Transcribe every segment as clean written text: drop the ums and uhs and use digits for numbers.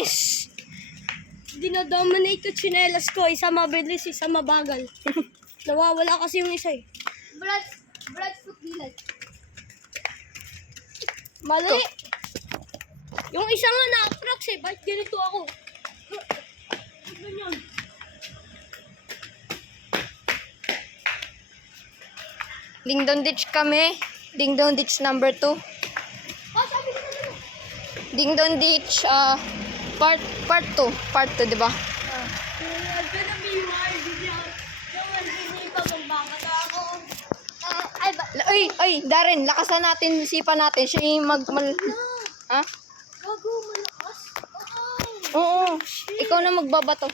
Guys! Dinodominate ko tsinelas ko. Isa mabilis, isa mabagal. Nawawala kasi yung isa eh. Bloodfoot dilat. Mali! Yung isa nga na-attract eh. Ba't ganito ako? Ganyan. Ding Dong Ditch kami. Ding Dong Ditch number 2. Sabi ko na dito. Ding Dong Ditch part 2, di ba? I'm gonna be my video. Yung hindi pa magbabata ako. Ay, Darren, lakasan natin, sipa natin. Siya yung ha? Gago, malakas. Oo. Ikaw na magbabato.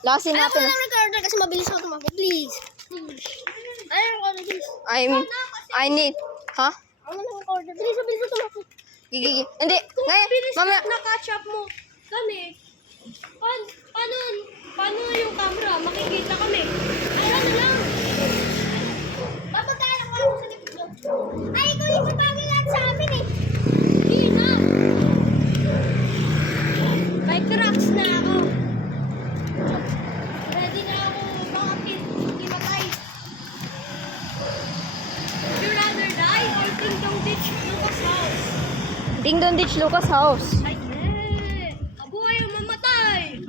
Lasin Ayaw ko natin. na lang nag-order kasi mabilis ako tumakbo. Please. Ayaw ko na please. I need. Ha? Ako na lang nag-order. Bilis ako tumakbo. Gigi. Hindi. Ngayon, Bilis mamaya. na catch up mo. Kami. Paano yung camera? Makikita kami. Ano na lang. Babagalan ko ako sa likod mo. Ay, ikaw yung papangilan sa amin eh. Hindi na. May tracks na ako. Ready na ako makapit. Imatay. Would you rather die or Ding Dong Ditch Lucas House? Ding Dong Ditch Lucas House. Ay, abuhay yung mamatay.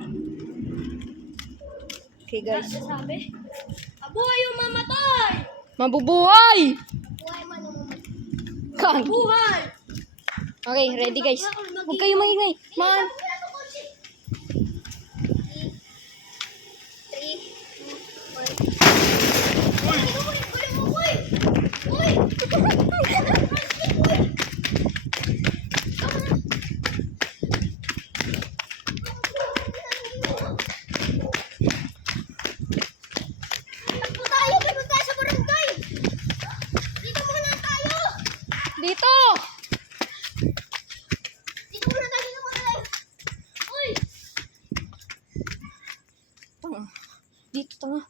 Okay, guys. Sabi? Abuhay yung mamatay. Mabubuhay! Buhay man naman. Kan. Buhay. Okay, ready, guys. Huwag kayo maingay. Dito! Dito, tanga.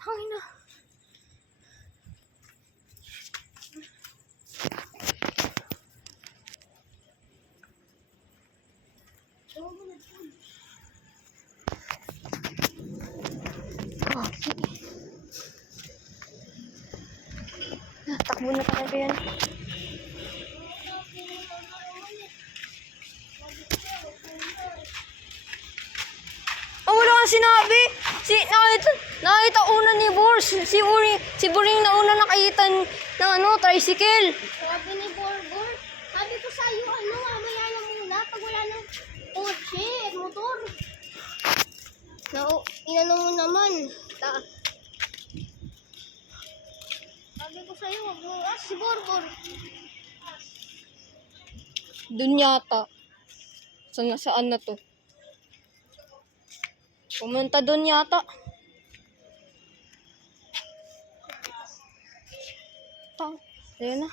Hangin na. Takbo na tayo yan. Oh, wala kang sinabi. Nakita una ni Bor. Si Boring na una nakita ng tricycle. Sabi ni Borbor, sabi ko sa'yo, mamaya na muna pag wala ng kotse at motor. Inano mo naman. Sabi ko sa'yo, wag mo si Borbor. Dun yata. Saan na to? Pumunta dun yata. Ayan na.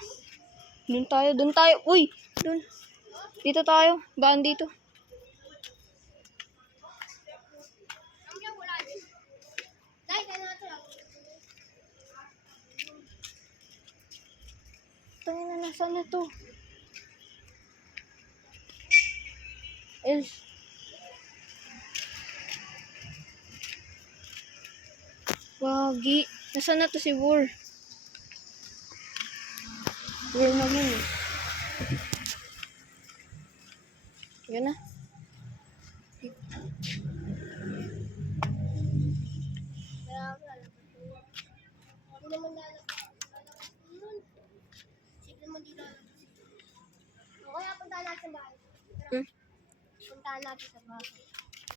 Dun tayo. Uy! Dun. Dito tayo. Baan dito? Mamaya wala din. Dahil ka natin lang. Tangin na, nasaan na to? Wagi. Nasaan na to si Bor? Bor naman eh. Yan na. Hindi naman lalabas. Sige naman di lalabas. O kaya puntahan natin sa bahay. Puntahan natin sa bahay.